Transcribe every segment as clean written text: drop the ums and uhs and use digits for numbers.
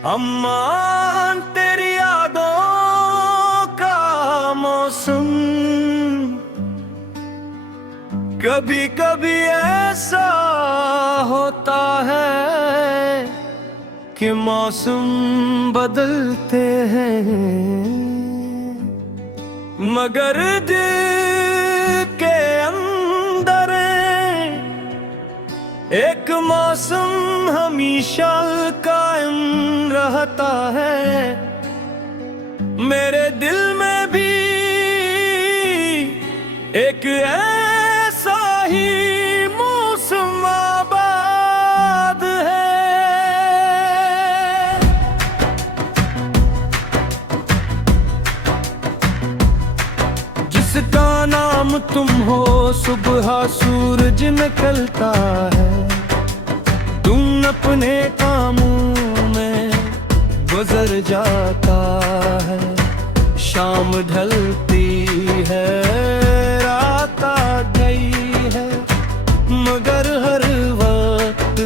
अम्मा तेरी यादों का मौसम कभी कभी ऐसा होता है कि मौसम बदलते हैं, मगर दिल के अंदर एक मौसम हमेशा कायम रहता है। मेरे दिल में भी एक ऐसा ही मौसम आबाद है। जिसका नाम तुम हो, सुबह सूरज निकलता है, तुम अपने कामों में गुजर जाता है। शाम ढलती है, रात आ गई है, मगर हर वक्त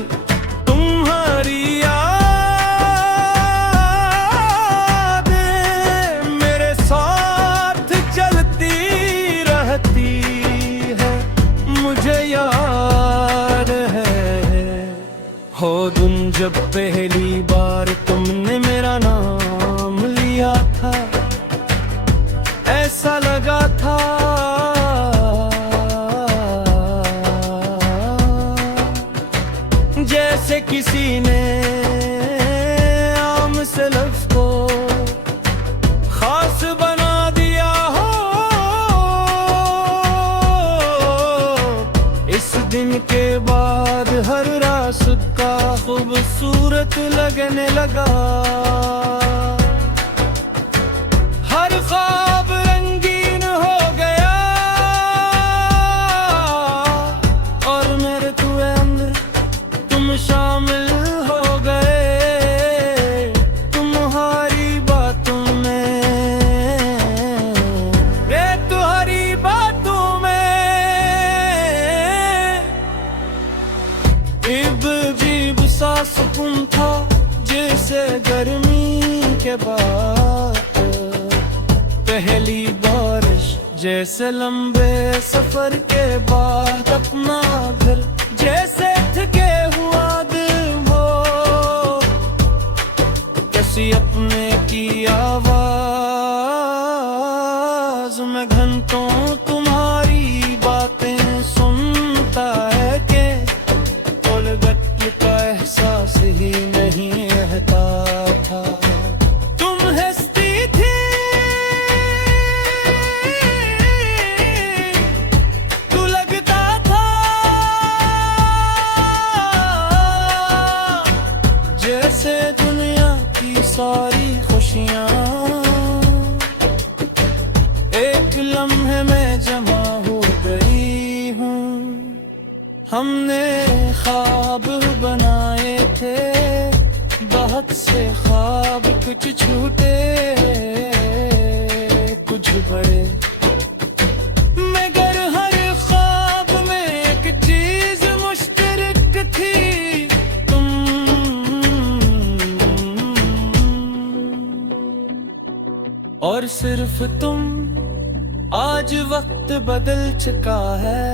तुम्हारी यादें मेरे साथ चलती रहती है। मुझे याद है हो दिन जब पहली बार तुमने मेरा नाम लिया था, ऐसा लगा था जैसे किसी ने आम से लफ्ज़ को खास बना दिया हो। इस दिन के बाद हर रास्ता खूबसूरत लगने लगा, हर ख्वाब रंगीन हो गया, और मेरे तुए अंदर तुम शामिल हो गए। तुम्हारी बातों में, रे तुम्हारी बातों में अजीब सा सुकून था, जैसे गर्मी के बाद पहली बारिश, जैसे लंबे सफर के बाद अपना घर, जैसे थके हुआ दिल हो किसी अपने की आवाज में घंटों तुम्हारी बातें सुनता है कि उलगट का एहसास ही नहीं रहता था। तुम हंसती थी तो लगता था जैसे दुनिया की सारी खुशियाँ एक लम्हे में जमा हो गई हूँ। हमने ख्वाब बनाए थे बहुत से ख्वाब, कुछ छूटे कुछ बड़े, मगर हर ख्वाब में एक चीज मुश्तरक थी, तुम। और सिर्फ तुम। आज वक्त बदल चुका है,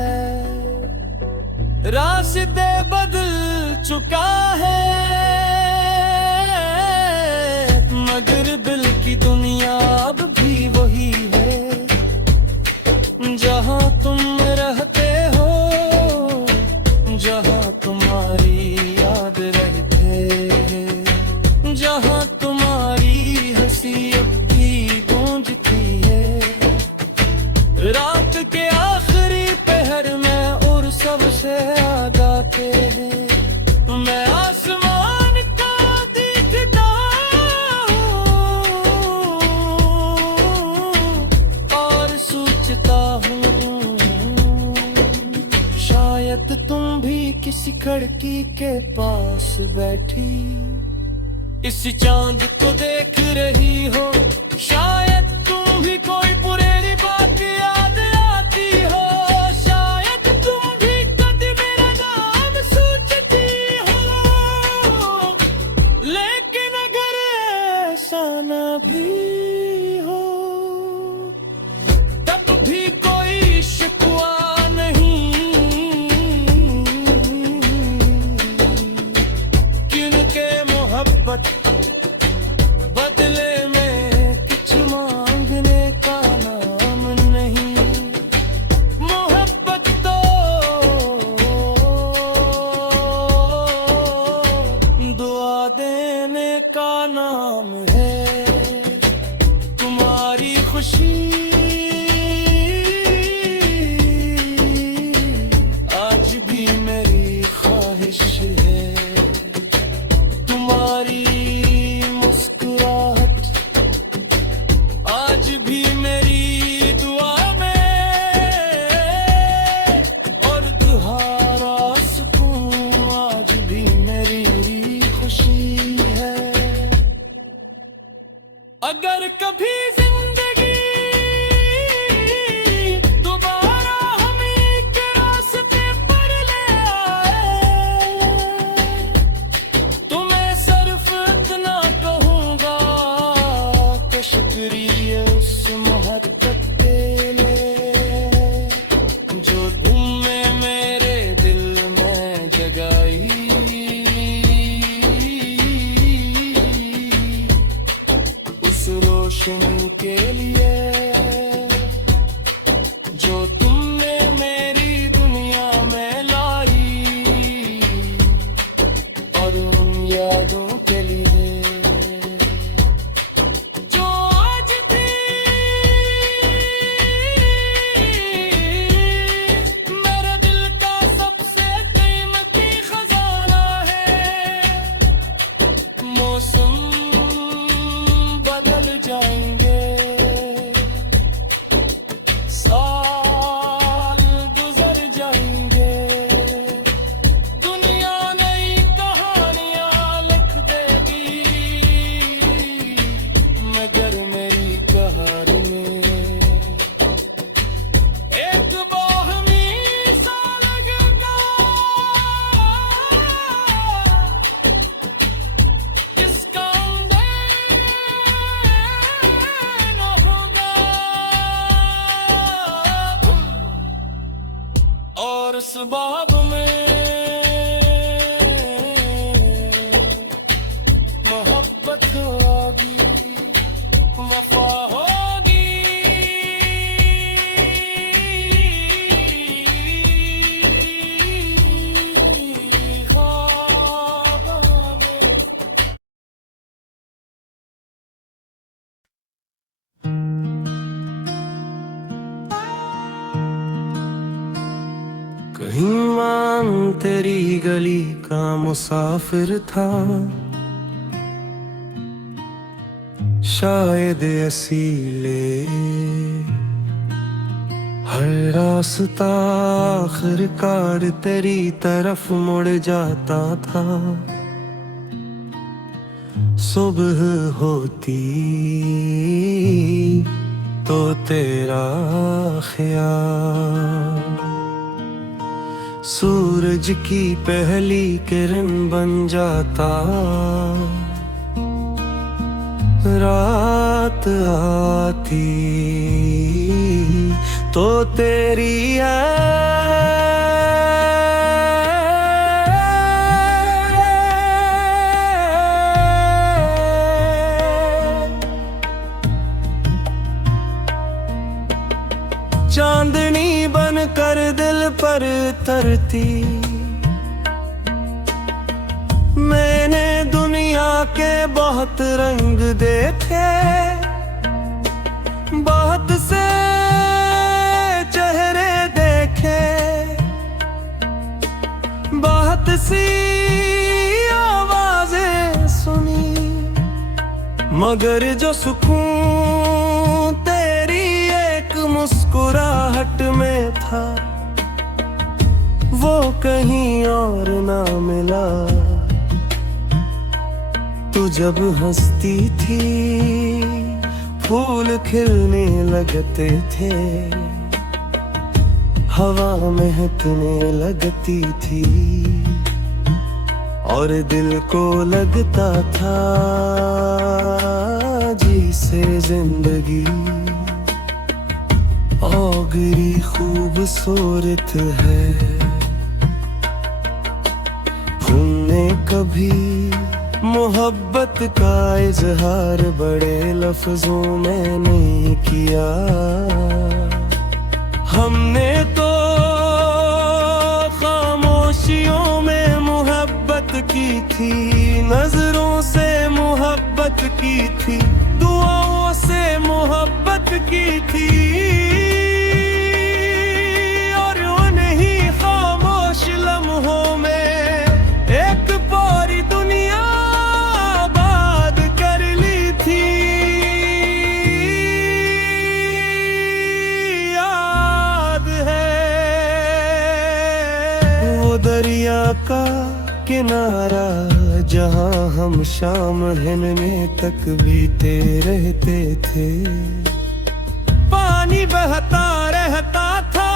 रास्ते बदल चुका है, मगर दिल की दुनिया अब भी वही है, जहाँ तुम रहते हो, जहाँ तुम्हारी याद रहते, जहाँ तुम्हारी हंसी अब भी गूंजती है। रात के आखिरी पहर में और सबसे आगाते हैं, मैं आसमान का दिखता हूँ और सोचता हूँ शायद तुम भी किसी खिड़की के पास बैठी इस चांद को देख रही हो। शायद तुम भी कोई पुरानी बात याद आती हो, शायद तुम भी कभी मेरा नाम सोचती हो, लेकिन अगर अफसाना भी हो, तब भी कोई शिकवा नहीं, क्योंकि मोहब्बत बदले में कुछ मांगने का नाम नहीं। मोहब्बत तो दुआ देने का नाम है। तुम्हारी खुशी आज भी मेरी ख्वाहिश है, तुम्हारी मुस्कुराहट आज भी मेरी दुआ में, और तुम्हारा सुकून आज भी मेरी खुशी है। अगर कभी जिंदगी दोबारा हम एक रास्ते पर ले आए, तो मैं सिर्फ इतना कहूँगा कि शुक्रिया उस मोहब्बत के लिए, जो तुमने मेरे दिल में जगाई। उस रोशनी के लिए जो तुमने मेरी दुनिया में लाई, और उन यादों के लिए जो आज थी मेरे दिल का सबसे कीमती खजाना है। मौसम बदल जाएंगे, साल गुजर जाएंगे, दुनिया नई कहानियां लिख देगी, मगर मेरी कहानी में एक बाहमी सा लगता इसका न होगा, और इस बाग में मोहब्बत होगी, वफा होगी। ख्वाब में कहीं मान तेरी गली का मुसाफिर था, शायद असीले हर रास्ता आखिरकार तेरी तरफ मुड़ जाता था। सुबह होती तो तेरा ख्याल सूरज की पहली किरण बन जाता, रात आती तो तेरी चांदनी बनकर दिल पर तरती। मैंने दुनिया के बहुत रंग देखे, बहुत से चेहरे देखे, बहुत सी आवाजें सुनी, मगर जो सुकून तेरी एक मुस्कुराहट में था, वो कहीं और ना मिला। तू जब हंसती थी फूल खिलने लगते थे, हवा महकने लगती थी, और दिल को लगता था से जिंदगी औगरी खूबसूरत है। तुमने कभी मोहब्बत का इजहार बड़े लफ्जों में नहीं किया। हमने तो खामोशियों में मोहब्बत की थी, नजरों से मोहब्बत की थी, दुआओं से मोहब्बत की थी। और उन्हीं खामोश लम्हों में एक पूरी दुनिया आबाद कर ली थी। याद है वो दरिया का किनारा जहाँ हम शाम ढलने तक बीते रहते थे। पानी बहता रहता था,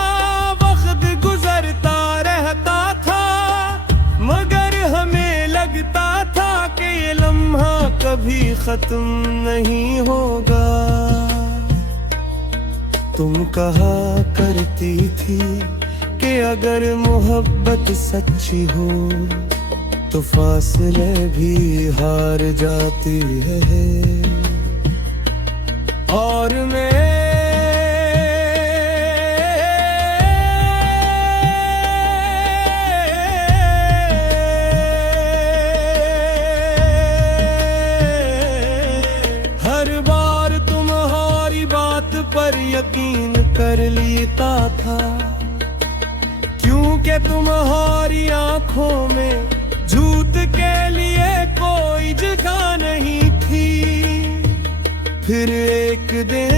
वक्त गुजरता रहता था, मगर हमें लगता था कि ये लम्हा कभी खत्म नहीं होगा। तुम कहा करती थी कि अगर मोहब्बत सच्ची हो तो फासले भी हार जाती है। और मैं हर बार तुम्हारी बात पर यकीन कर लेता था, क्योंकि तुम्हारी आंखों में झूठ के लिए कोई जगह नहीं थी। फिर एक दिन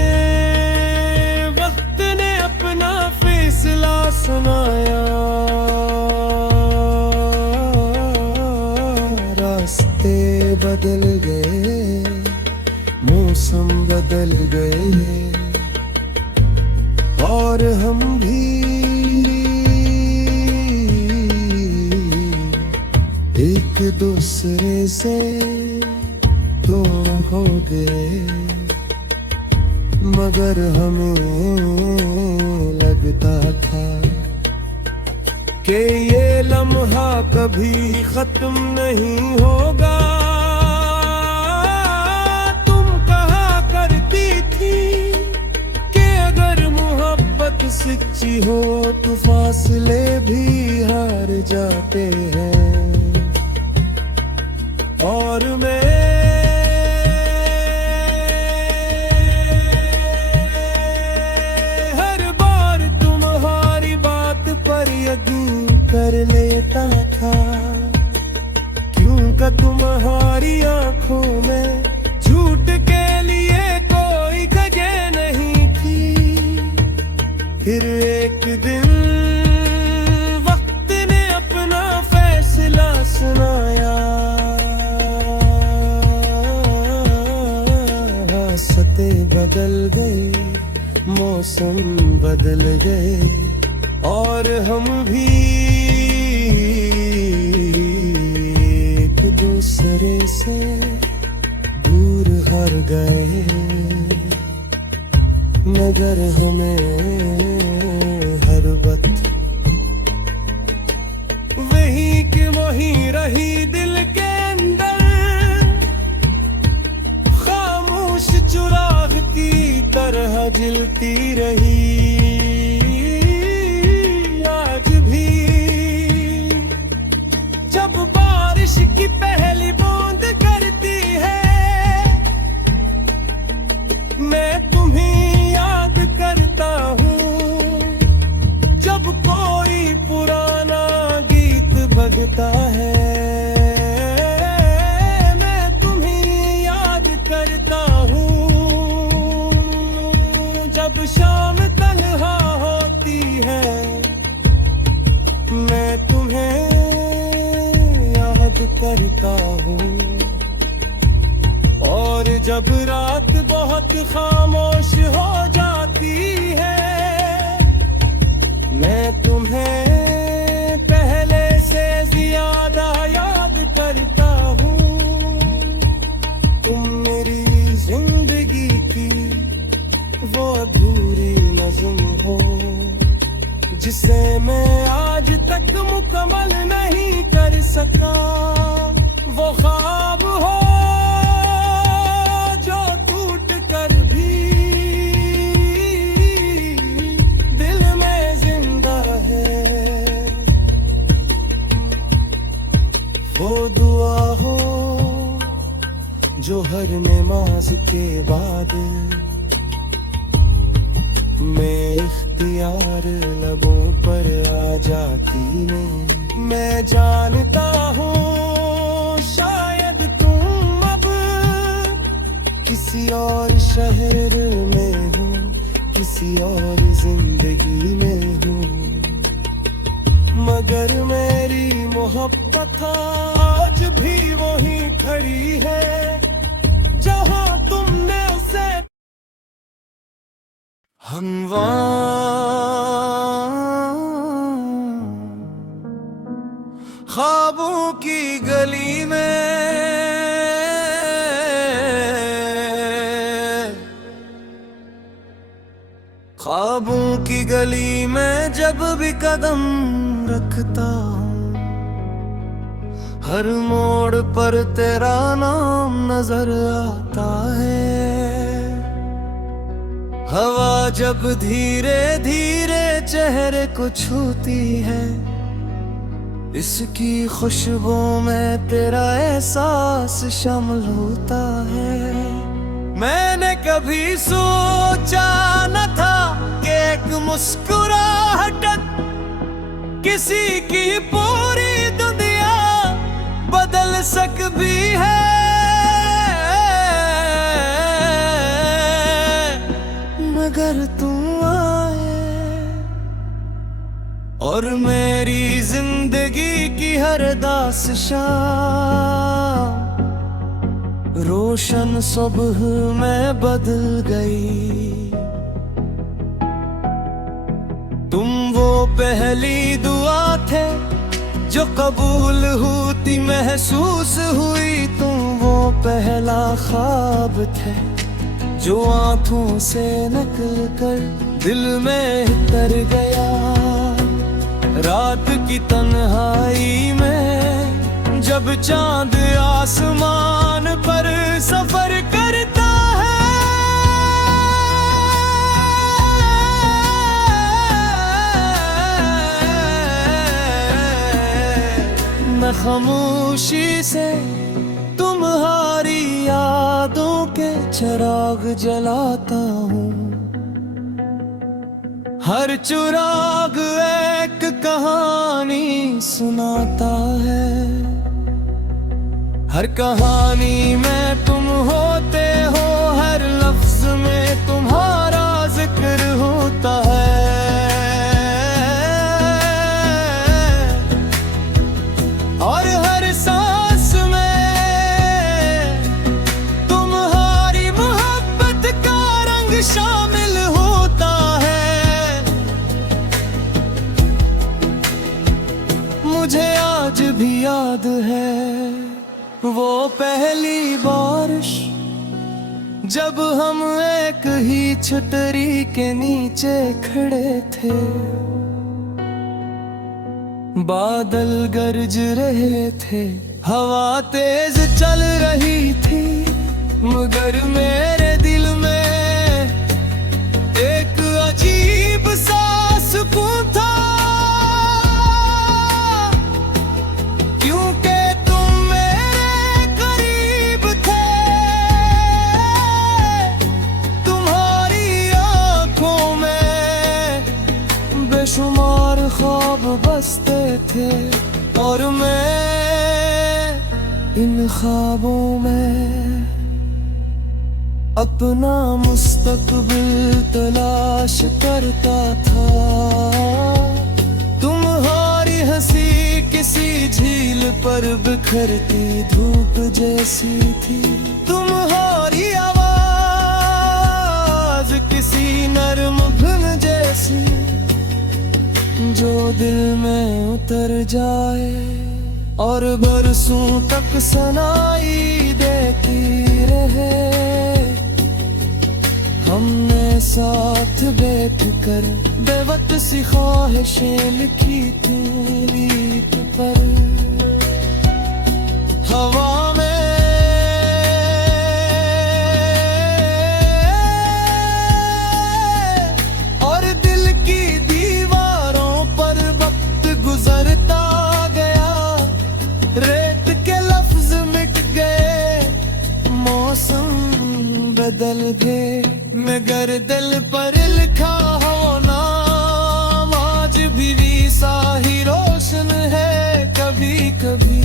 वक्त ने अपना फैसला सुनाया। रास्ते बदल गए, मौसम बदल गए, और हम भी एक दूसरे से दूर हो गए। मगर हमें लगता था कि ये लम्हा कभी खत्म नहीं होगा। तुम कहा करती थी कि अगर मोहब्बत सच्ची हो तो फासले भी हार जाते हैं। और मैं हर बार तुम्हारी बात पर यकीन कर लेता था, क्योंकि तुम्हारी आंखों में झूठ के लिए कोई जगह नहीं थी। फिर एक दिन वक्त ने अपना फैसला सुनाया। रास्ते बदल गए, मौसम बदल गए, और हम भी एक दूसरे से दूर हट गए। मगर हमें हर वक्त वही की वही रही दिल के अंदर, चुराग की तरह जलती रही। आज भी जब बारिश की पहली बूंद गिरती है, मैं तुम्हें याद करता हूँ। जब कोई पुराना गीत बजता है, मैं तुम्हें याद करता हूँ। जब शाम तन्हा होती है, मैं तुम्हें याद करता हूँ। और जब रात बहुत खामोश हो जाती है, मैं तुम्हें पहले से ज्यादा याद करता हूँ। तुम मेरी जिंदगी नज्म हो जिसे मैं आज तक मुकम्मल नहीं कर सका। वो ख्वाब हो जो टूट कर भी दिल में जिंदा है। वो दुआ हो जो हर नमाज के बाद मैं इख्तियार लबों पर आ जाती है। मैं जानता हूँ शायद तुम अब किसी और शहर में हो, किसी और जिंदगी में हो, मगर मेरी मोहब्बत आज भी वही खड़ी है जहाँ तुमने उसे। हमवा ख्वाबों की गली में ख्वाबों की गली में जब भी कदम रखता हूँ, हर मोड़ पर तेरा नाम नजर आता है। हवा जब धीरे धीरे चेहरे को छूती है, इसकी खुशबू में तेरा एहसास शामिल होता है। मैंने कभी सोचा न था कि एक मुस्कुराहट किसी की पूरी दुनिया बदल सकती है। मगर तुम आए और मेरी जिंदगी की हर दास्तां रोशन सुबह में बदल गई। तुम वो पहली दुआ थे जो कबूल होती महसूस हुई। तुम वो पहला ख्वाब थे जो आंखों से निकल कर दिल में उतर गया। रात की तन्हाई में जब चांद आसमान पर सफर करता है, मैं खामोशी से तुम्हारी यादों के चिराग जलाता हूँ। हर चिराग एक कहानी सुनाता है, हर कहानी में तुम होते हो, हर लफ्ज में तुम्हारा जिक्र होता है। और हर सांस में तुम्हारी मोहब्बत का रंग शामिल होता है। मुझे आज भी याद है वो पहली बारिश जब हम एक ही छतरी के नीचे खड़े थे। बादल गरज रहे थे, हवा तेज चल रही थी, मगर मेरे दिल में एक अजीब सा सुकून था। क्योंकि तुम मेरे करीब थे, तुम्हारी आंखों में बेशुमार ख्वाब बसते थे, और मैं इन ख्वाबों में अपना मुस्तकबिल तलाश करता था। तुम्हारी हंसी किसी झील पर बिखरती धूप जैसी थी, तुम्हारी आवाज किसी नरम धुन जैसी जो दिल में उतर जाए और बरसों तक सुनाई देती रहे। हमने साथ बैठ कर बेवक्त सी ख्वाहिशें लिखी थी रीत पर। हवा में और दिल की दीवारों पर वक्त गुजरता गया, रेत के लफ्ज मिट गए, मौसम बदल गए, मगर दिल पर लिखा हो नाम आज भी सा ही रोशन है। कभी कभी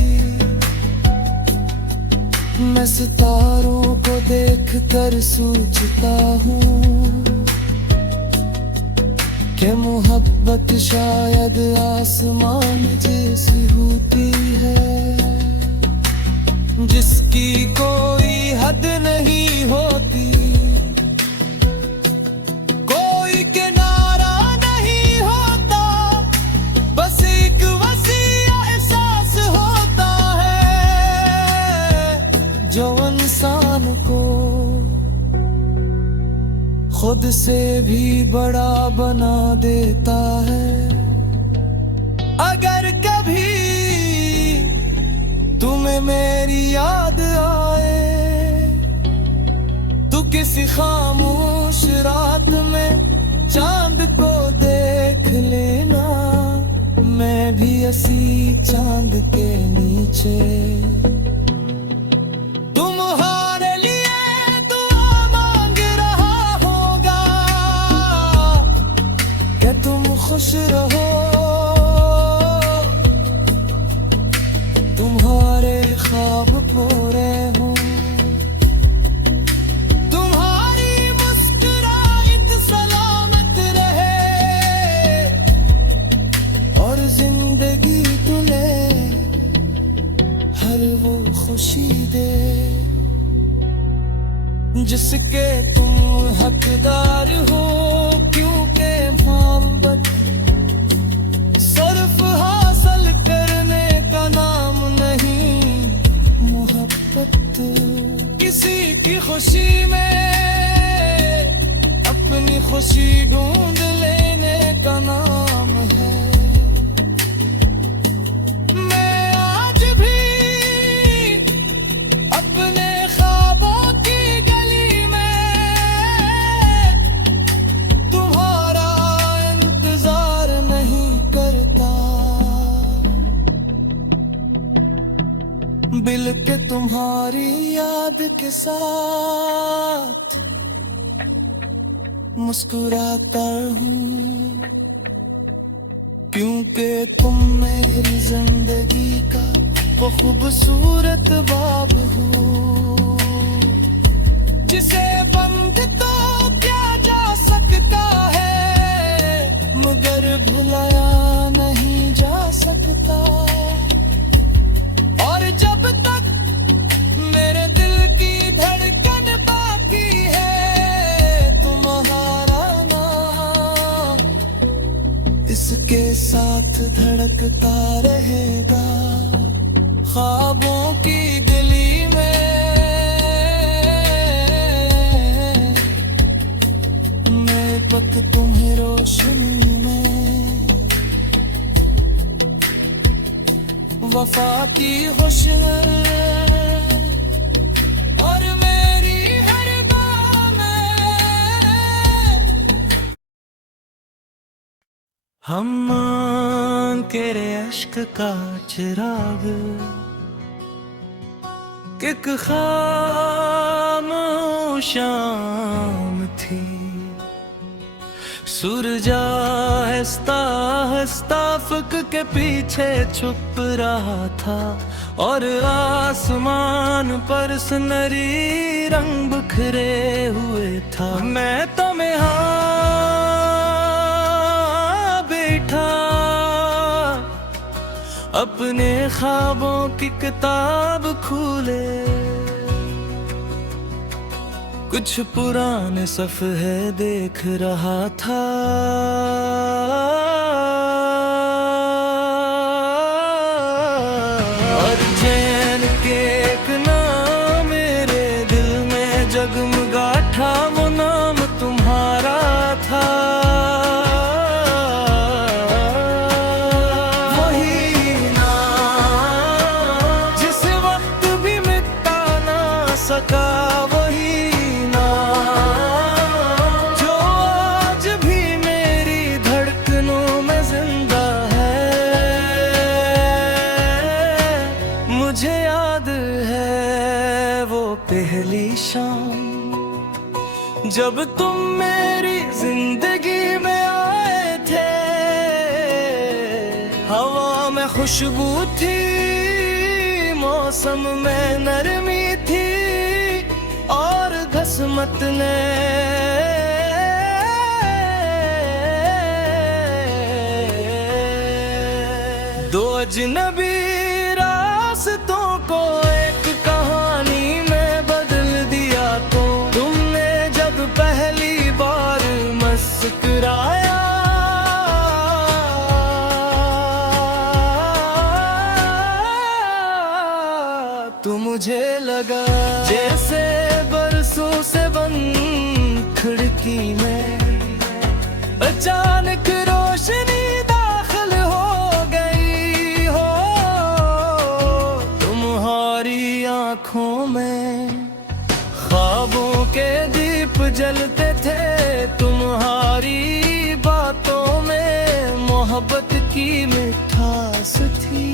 मैं सितारों को देखकर सोचता हूँ कि मोहब्बत शायद आसमान जैसी होती है, जिसकी कोई हद नहीं होती, कोई किनारा नहीं होता, बस एक वसी एहसास होता है जो इंसान को खुद से भी बड़ा बना देता है। अगर कभी तुम्हें मेरी याद आए तो किसी खामोश रात में चांद को देख लेना, मैं भी इसी चांद के नीचे तुम्हारे लिए दुआ मांग रहा होगा कि तुम खुश रहो, तुम्हारे ख्वाब पूरे हों, तुम्हारी मुस्कुराहट सलामत रहे और जिंदगी तुम्हें हर वो खुशी दे जिसके तुम हकदार हो। क्योंकि मोहब्बत सिर्फ हासिल करने का नाम नहीं, मोहब्बत किसी की खुशी में अपनी खुशी ढूंढ लेने का नाम है। मैं आज भी अपने ख्वाबों की गली में तुम्हारा इंतजार नहीं करता, बिल के तुम्हारी याद के साथ मुस्कुराता हूँ, क्योंकि तुम मेरी जिंदगी का वो खूबसूरत बाब हो जिसे बंद तो किया जा सकता है मगर भुलाया नहीं जा सकता। और जब तक मेरे दिल की धड़कन बाकी है तुम्हारा नाम इसके साथ धड़कता रहेगा ख्वाबों की गली में। मैं पक तुम्हें रोशनी में वफा की खुशबू और मेरी हर बाह में हम तेरे अश्क का चिराग एक खामोश शाम थी सूरजा हंसता हंसता अफ़क़ के पीछे छुप रहा था और आसमान पर सुनहरी रंग बिखरे हुए था। मैं तो में बैठा अपने ख्वाबों की किताब खोले कुछ पुराने सफ़हे देख रहा था। और चैन के एक नाम मेरे दिल में जगमगा था वो नाम तुम्हारा सका वही नाम जो आज भी मेरी धड़कनों में जिंदा है। मुझे याद है वो पहली शाम जब तुम मेरी जिंदगी में आए थे। हवा में खुशबू थी, मौसम में नरमी थी और घसमत ने दो अजनबी रास्तों को एक कहानी में बदल दिया। तो तुमने जब पहली बार मुस्कुराया तो मुझे लगा जैसे बरसों से बंद खिड़की में अचानक रोशनी दाखिल हो गई हो। तुम्हारी आंखों में ख्वाबों के दीप जलते थे। तुम्हारी बातों में मोहब्बत की मिठास थी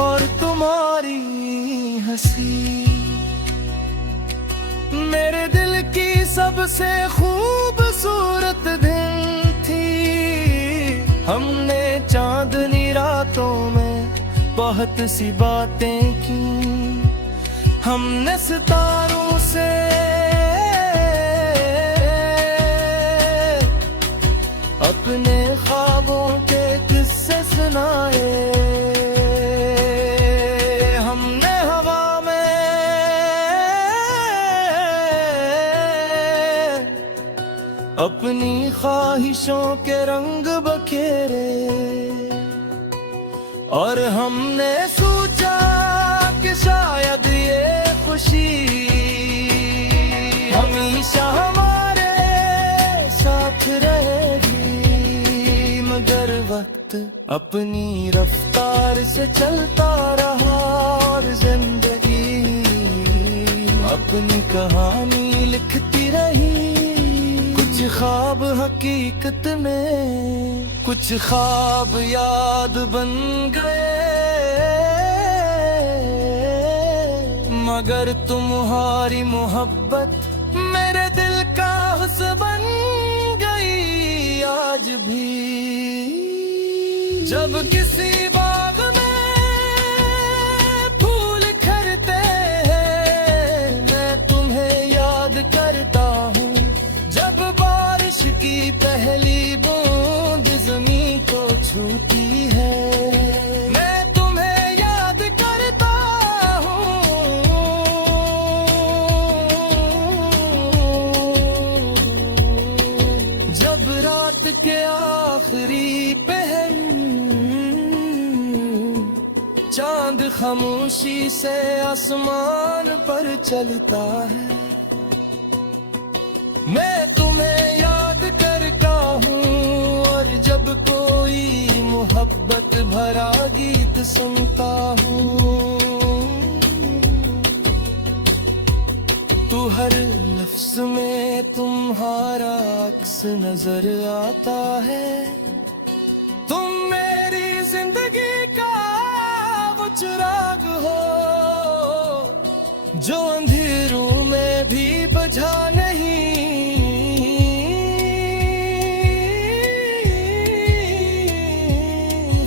और तुम्हारी हंसी मेरे दिल की सबसे खूबसूरत दिन थी। हमने चांदनी रातों में बहुत सी बातें की। हमने सितारों से अपने ख्वाबों के किस्से सुनाए। हमने हवा में अपनी ख्वाहिशों के रंग बखेरे और हमने सोचा कि शायद ये खुशी हमेशा हमारे साथ रहेगी। मगर वक्त अपनी रफ्तार से चलता रहा और जिंदगी अपनी कहानी लिखती रही। कुछ ख्वाब हकीकत में, कुछ ख्वाब याद बन गए। मगर तुम्हारी मोहब्बत मेरे दिल का हुस्न बन गई आज भी। जब किसी बाग में फूल खिलते हैं मैं तुम्हें याद करता हूँ। जब बारिश की पहली बूंद ज़मीं को छूती है मैं तुम्हें याद करता हूँ। जब रात के आखिरी पहर चांद खामोशी से आसमान पर चलता है मैं तुम्हें याद करता हूँ। और जब कोई मोहब्बत भरा गीत सुनता हूँ तो हर लफ्ज में तुम्हारा अक्स नजर आता है। तुम मेरी जिंदगी का वो चिराग हो जो अंधेरों में भी बुझा नहीं।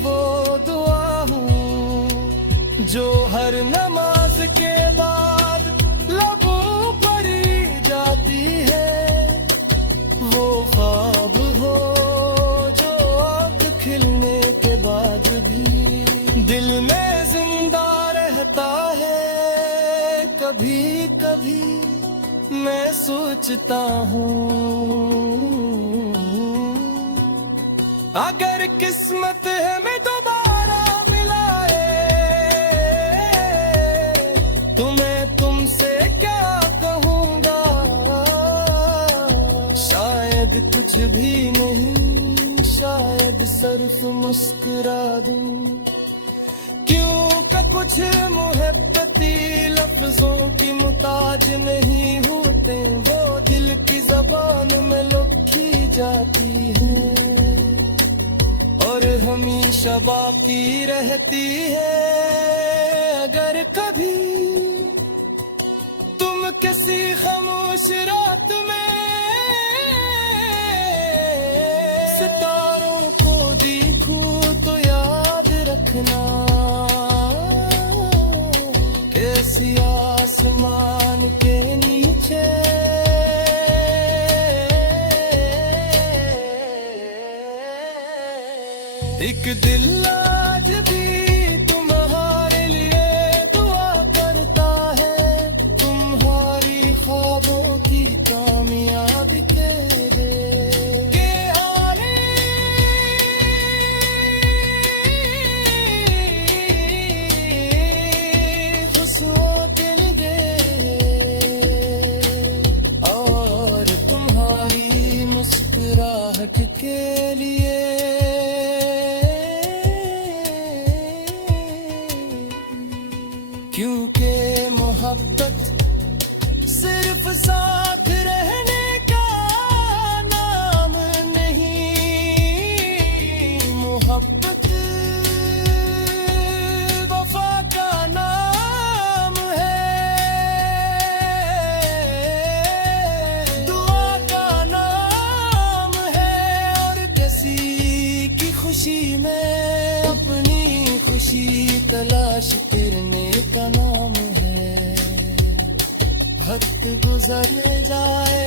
वो दुआ हूँ जो हर नमाज के बाद लबों पर जाती है। वो ख्वाब हो जो आँख खिलने के बाद भी दिल में जिंदा रहता है। कभी कभी मैं सोचता हूँ अगर किस्मत हमें दोबारा मिलाए तो मैं तुमसे क्या कहूँगा। शायद कुछ भी नहीं, शायद सिर्फ मुस्कुरा दूं। क्यों का कुछ मोहब्बती लफ्जों की आज नहीं होते वो दिल की जबान में लिखी जाती है और हमेशा बाकी रहती है। अगर कभी तुम किसी खामोश रात में सितारों को देखो तो याद रखना ऐसी आसमान के नीचे एक दिल आज भी तुम्हारे लिए दुआ करता है, तुम्हारी ख्वाबों की कामयाबी के लिए आने खुशियों के लिए और तुम्हारी मुस्कुराहट के लिए। क्योंकि मोहब्बत सिर्फ साथ रहने का नाम नहीं, मोहब्बत वफा का नाम है, दुआ का नाम है और किसी की खुशी में अपनी खुशी तलाश करने का नाम है। वक्त गुजर जाए